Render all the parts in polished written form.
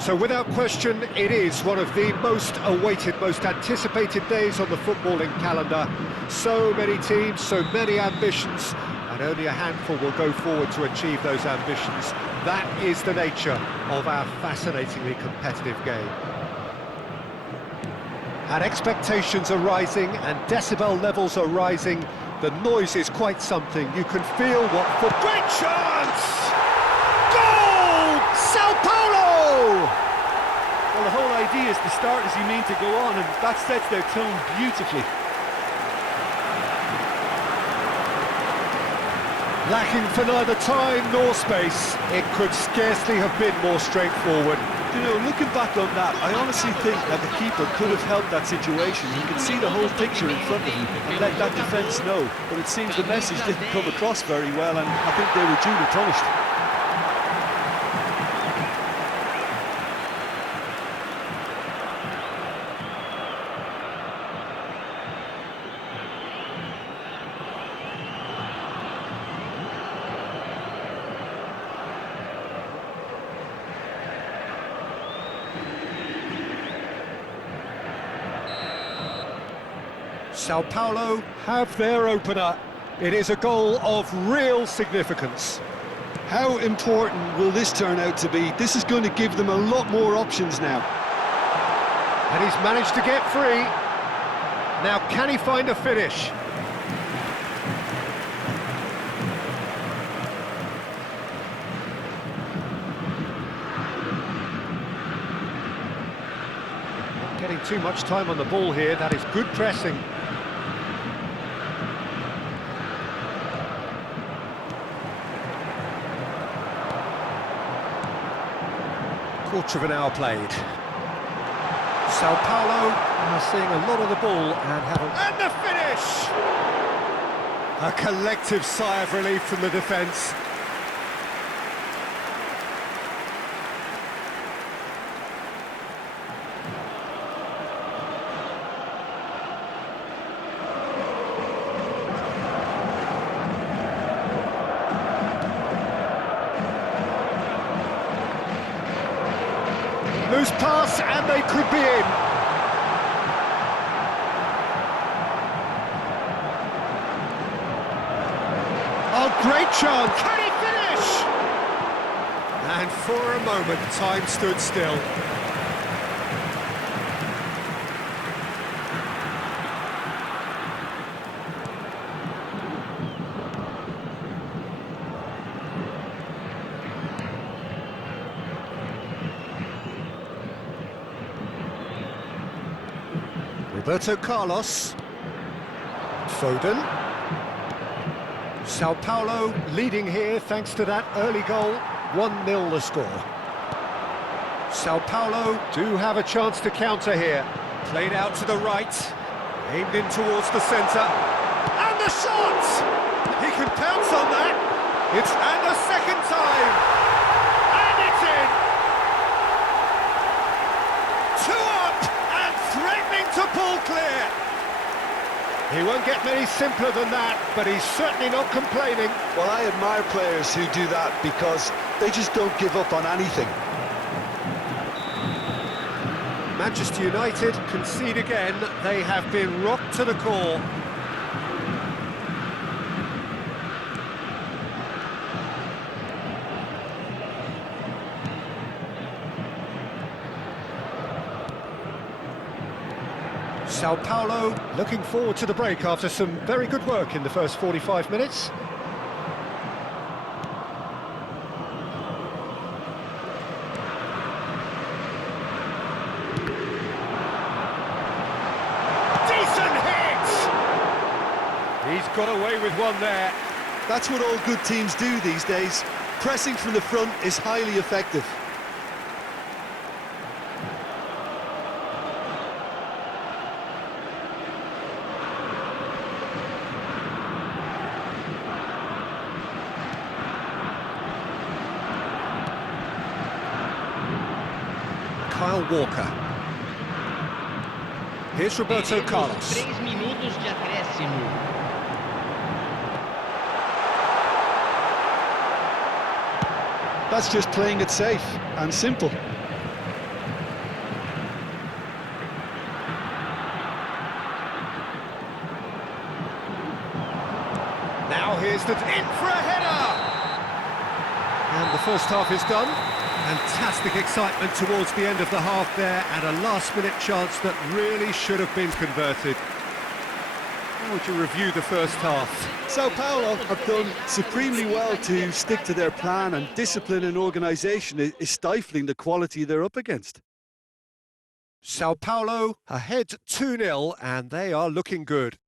So without question, it is one of the most awaited, most anticipated days on the footballing calendar. So many teams, so many ambitions, and only a handful will go forward to achieve those ambitions. That is the nature of our fascinatingly competitive game. And expectations are rising, and decibel levels are rising. The noise is quite something. You can feel what... Great chance! Goal! Sao Paulo! Well, the whole idea is to start as you mean to go on, and that sets their tone beautifully. Lacking for neither time nor space, it could scarcely have been more straightforward. You know, looking back on that, I honestly think that the keeper could have helped that situation. He could see the whole picture in front of him and let that defence know. But it seems the message didn't come across very well, and I think they were duly punished. Sao Paulo have their opener. It is a goal of real significance. How important will this turn out to be? This is going to give them a lot more options now. And he's managed to get free. Now, can he find a finish? Not getting too much time on the ball here. That is good pressing. Quarter of an hour played. Sao Paulo are seeing a lot of the ball and haven't... And the finish! A collective sigh of relief from the defence. Loose pass, and they could be in. Oh, great chance. Can he finish? And for a moment, time stood still. Roberto Carlos, Foden, Sao Paulo leading here thanks to that early goal, 1-0 the score. Sao Paulo do have a chance to counter here, played out to the right, aimed in towards the centre, and the shot! He can pounce on that, and a second time, and it's in! 2 up, and threatening to pull clear. He won't get many simpler than that, but he's certainly not complaining. Well, I admire players who do that because they just don't give up on anything. Manchester United concede again. They have been rocked to the core. Sao Paulo looking forward to the break after some very good work in the first 45 minutes. Decent hit! He's got away with one there. That's what all good teams do these days. Pressing from the front is highly effective. Kyle Walker. Here's Roberto Carlos. 3 minutos de acréscimo. That's just playing it safe and simple. distance, in for a header! And the first half is done. Fantastic excitement towards the end of the half there, and a last-minute chance that really should have been converted. How would you review the first half? Sao Paulo have done supremely well to stick to their plan, and discipline and organisation is stifling the quality they're up against. Sao Paulo ahead 2-0, and they are looking good.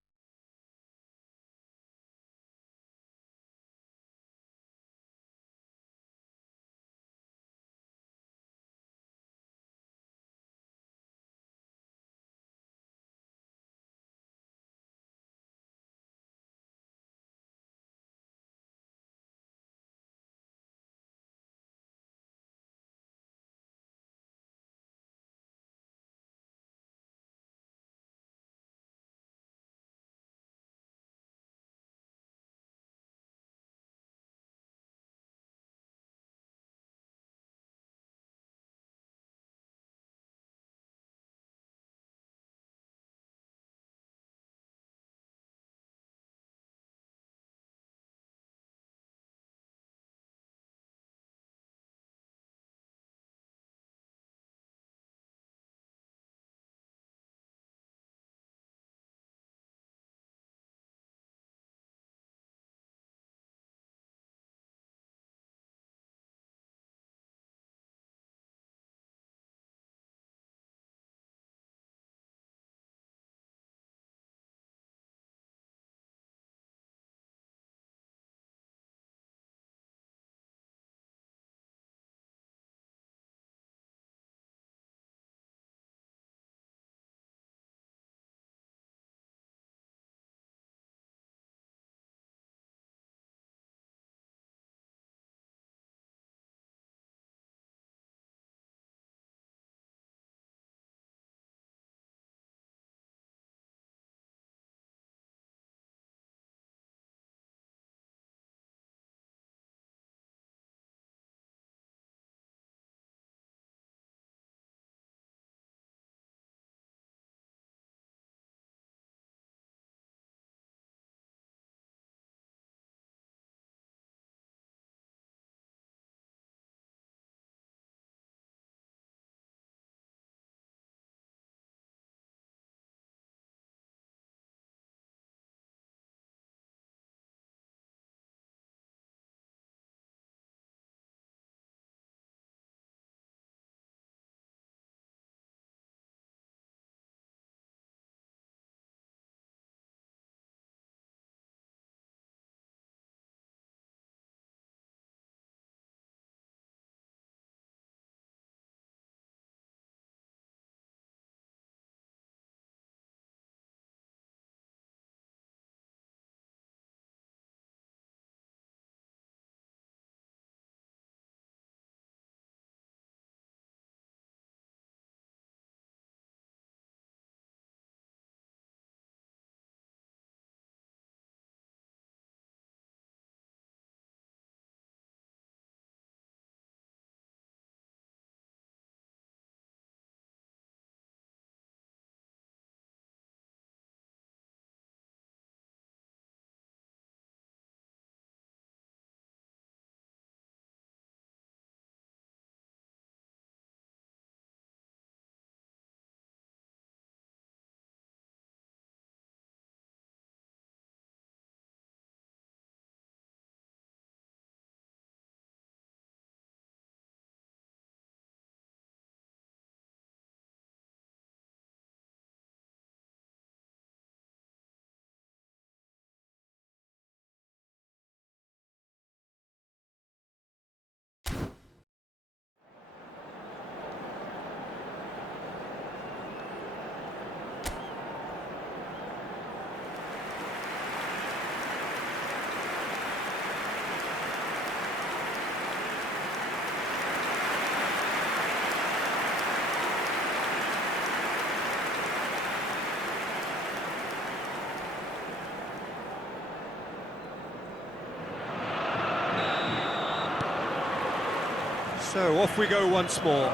So off we go once more.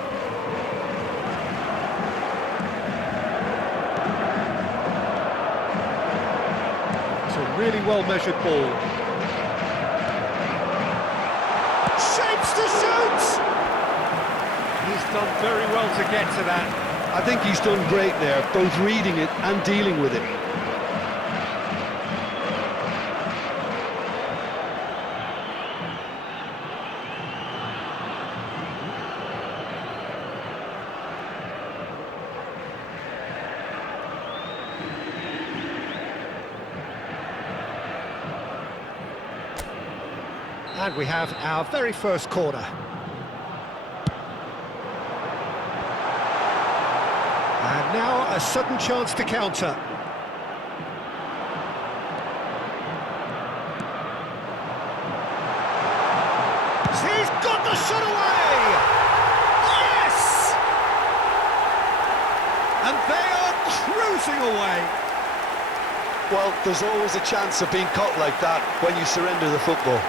It's a really well-measured ball. well to get to that. I think he's done great there, both reading it and dealing with it. And we have our very first corner. And now a sudden chance to counter. He's got the shot away! Yes! And they are cruising away. Well, there's always a chance of being caught like that when you surrender the football.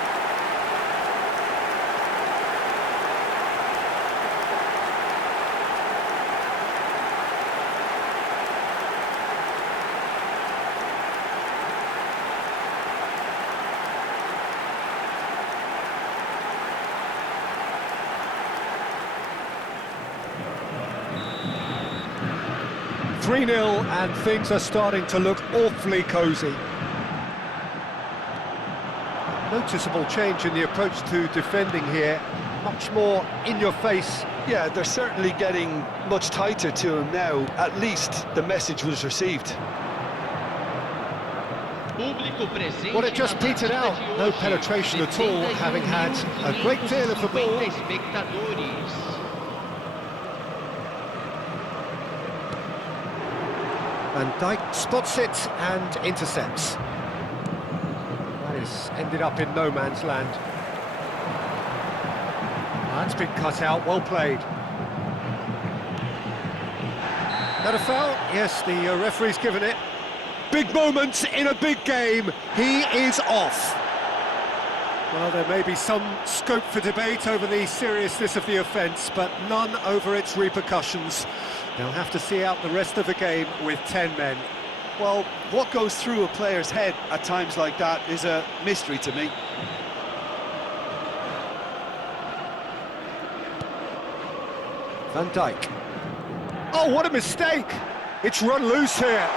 Three-nil, and things are starting to look awfully cosy. Noticeable change in the approach to defending here. Much more in your face. Yeah, they're certainly getting much tighter to him now. At least the message was received. Well, it just petered out. No penetration at all, having had a great deal of the ball. Van Dijk spots it and intercepts. That is ended up in no man's land. That's been cut out, well played. Not a foul? Yes, the referee's given it. Big moments in a big game. He is off. Well, there may be some scope for debate over the seriousness of the offence, but none over its repercussions. They'll have to see out the rest of the game with 10 men. Well, what goes through a player's head at times like that is a mystery to me. Van Dijk. Oh, what a mistake! It's run loose here.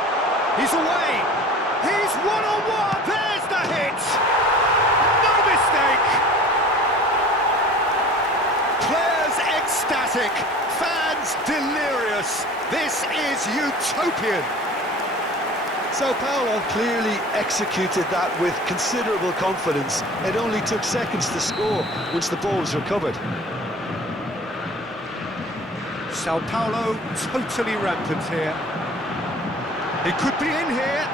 He's away. He's one-on-one. There's the hit. No mistake. Players ecstatic. Fans delirious. This is utopian. Sao Paulo clearly executed that with considerable confidence. It only took seconds to score once the ball was recovered. Sao Paulo totally rampant here. He could be in here.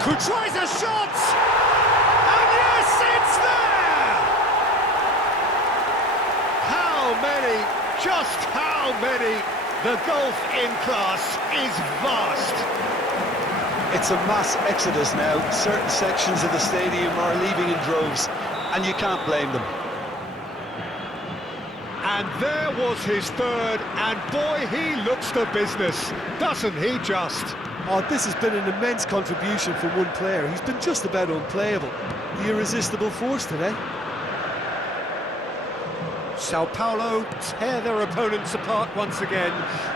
Could tries a shot. And yes, it's there. How many? Just how many? The gulf in class is vast. It's a mass exodus now. Certain sections of the stadium are leaving in droves, and you can't blame them. And there was his third, and boy, he looks the business, doesn't he just? Oh, this has been an immense contribution from one player. He's been just about unplayable. The irresistible force today. Sao Paulo tear their opponents apart once again.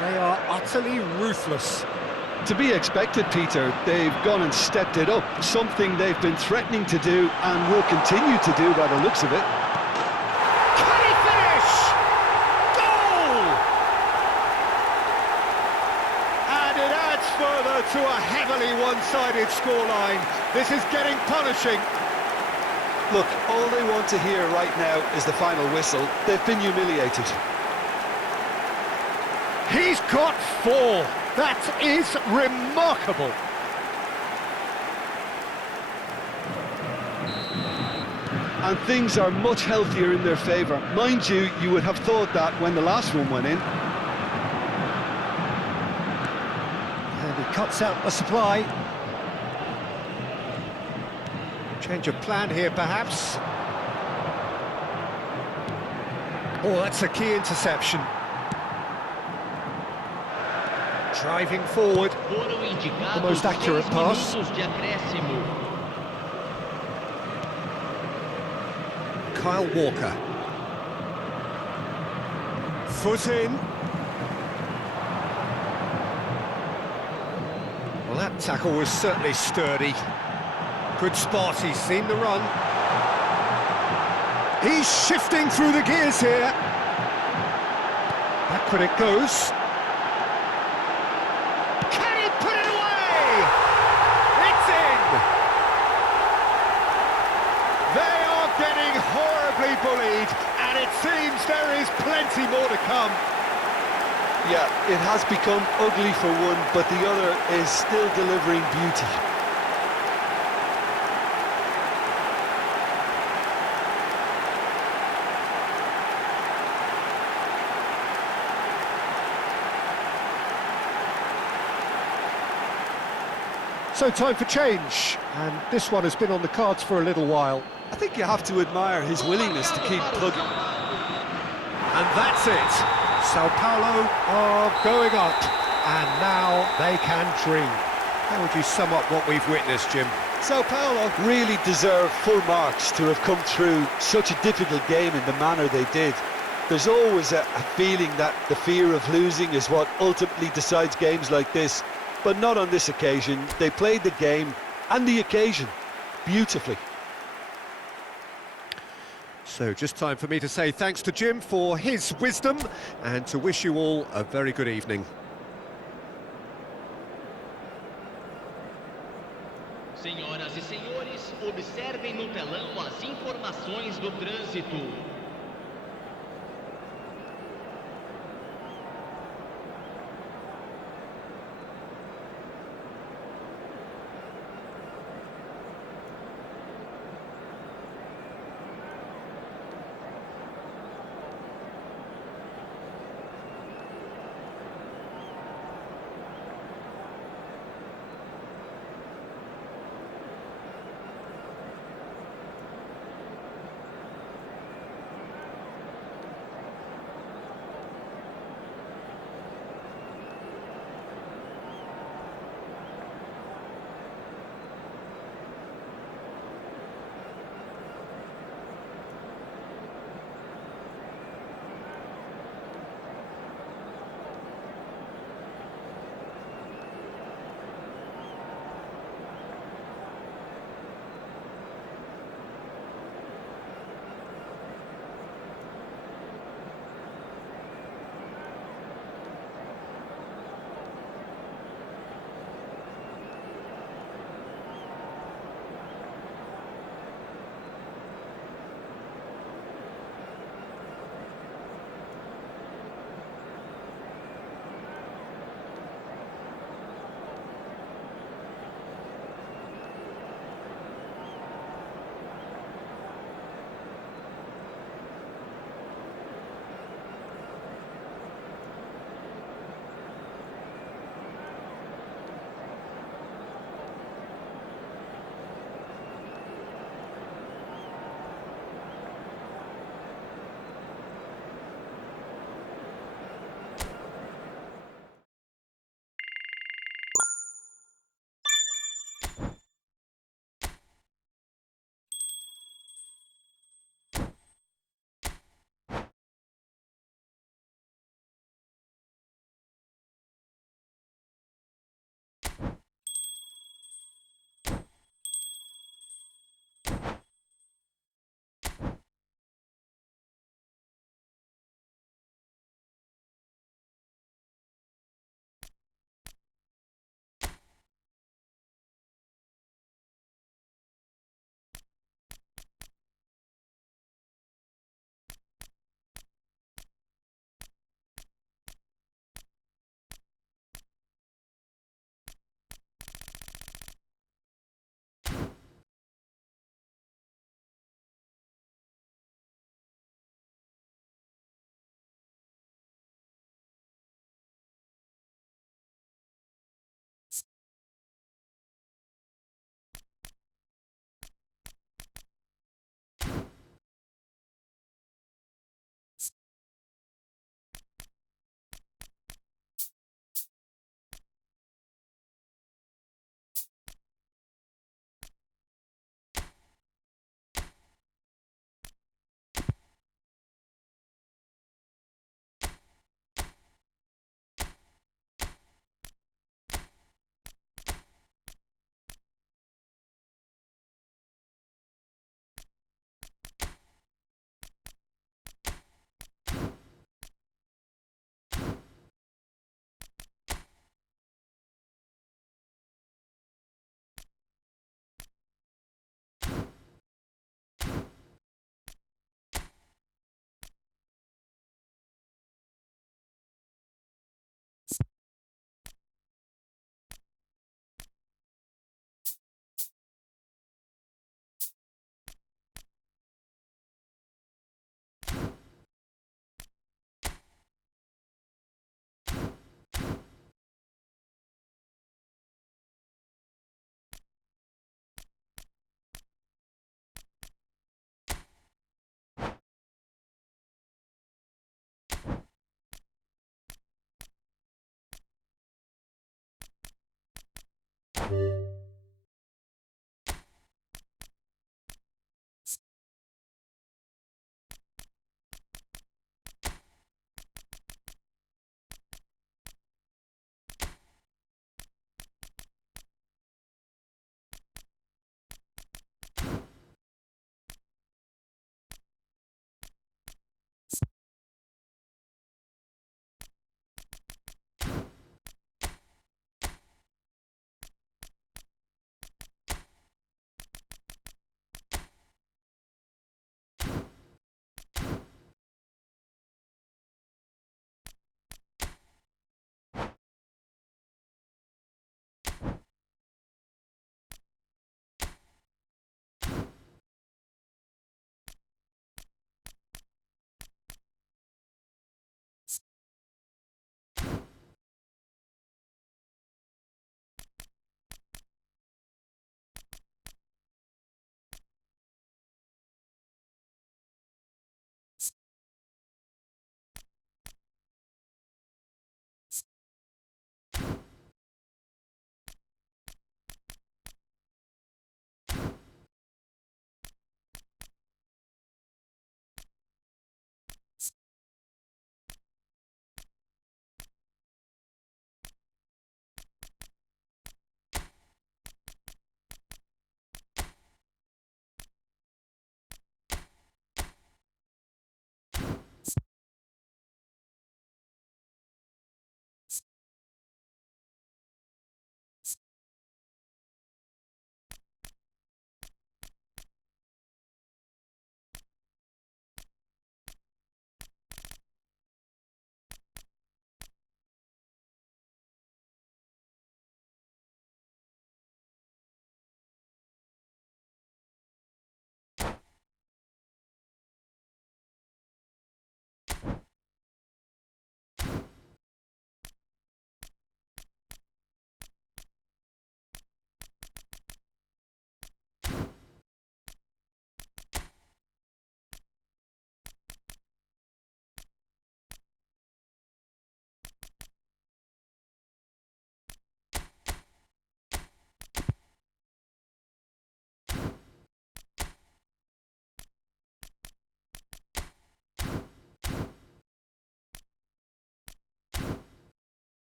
They are utterly ruthless. To be expected, Peter. They've gone and stepped it up, something they've been threatening to do and will continue to do by the looks of it. Can he finish? Goal! And it adds further to a heavily one-sided scoreline. This is getting punishing. Look, all they want to hear right now is the final whistle. They've been humiliated. He's got 4. That is remarkable. And things are much healthier in their favour. Mind you, you would have thought that when the last one went in. And he cuts out the supply. Change of plan here, perhaps. Oh, that's a key interception. Driving forward. The most accurate pass. Kyle Walker. Foot in. Well, that tackle was certainly sturdy. Good spot, he's seen the run. He's shifting through the gears here. Back when it goes. Can he put it away? It's in! They are getting horribly bullied, and it seems there is plenty more to come. Yeah, it has become ugly for one, but the other is still delivering beauty. So time for change, and this one has been on the cards for a little while. I think you have to admire his willingness to keep plugging. And that's it. Sao Paulo are going up, and now they can dream. How would you sum up what we've witnessed, Jim? Sao Paulo really deserve full marks to have come through such a difficult game in the manner they did. There's always a feeling that the fear of losing is what ultimately decides games like this, but not on this occasion. They played the game and the occasion beautifully. So just time for me to say thanks to Jim for his wisdom and to wish you all a very good evening. Senhoras e senhores, observem no telão as informações do trânsito.